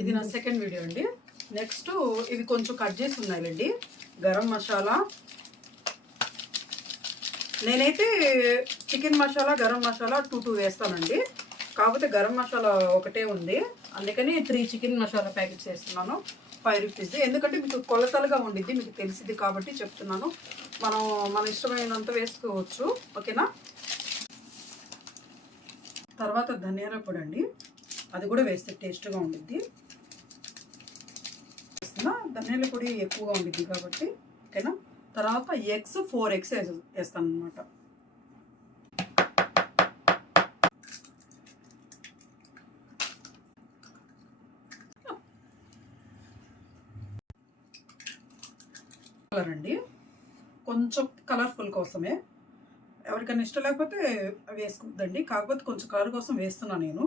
ఇది నా second video అండి. నెక్స్ట్ ఇవి కొంచెం కట్ చేసి ఉన్నాయండి. గరం మసాలా, నేనైతే చికెన్ మసాలా గరం మసాలా 2 వేస్తానండి. కాకపోతే గరం మసాలా ఒకటే ఉంది, అందుకని 3 చికెన్ మసాలా ప్యాకెట్స్ వేస్తున్నాను, 5 రూపీస్. ఎందుకంటే మీకు కొలతలుగా ఉండిద్ది, మీకు తెలిసిద్ది కాబట్టి చెప్తున్నాను. మనం మన ఇష్టమైనంత వేసుకోవచ్చు, ఓకేనా. తర్వాత ధనియాల పొడి అండి, అది కూడా వేస్తే టేస్ట్గా ఉండిద్ది. ధనియాల పొడి ఎక్కువగా ఉండిద్ది కాబట్టి, ఓకేనా. తర్వాత ఎగ్స్ 4 ఎగ్స్ వేస్తాను అనమాట. కలర్ అండి, కొంచెం కలర్ఫుల్ కోసమే, ఎవరికైనా ఇష్టం లేకపోతే వేసుకుందండి, కాకపోతే కొంచెం కలర్ కోసం వేస్తున్నాను నేను.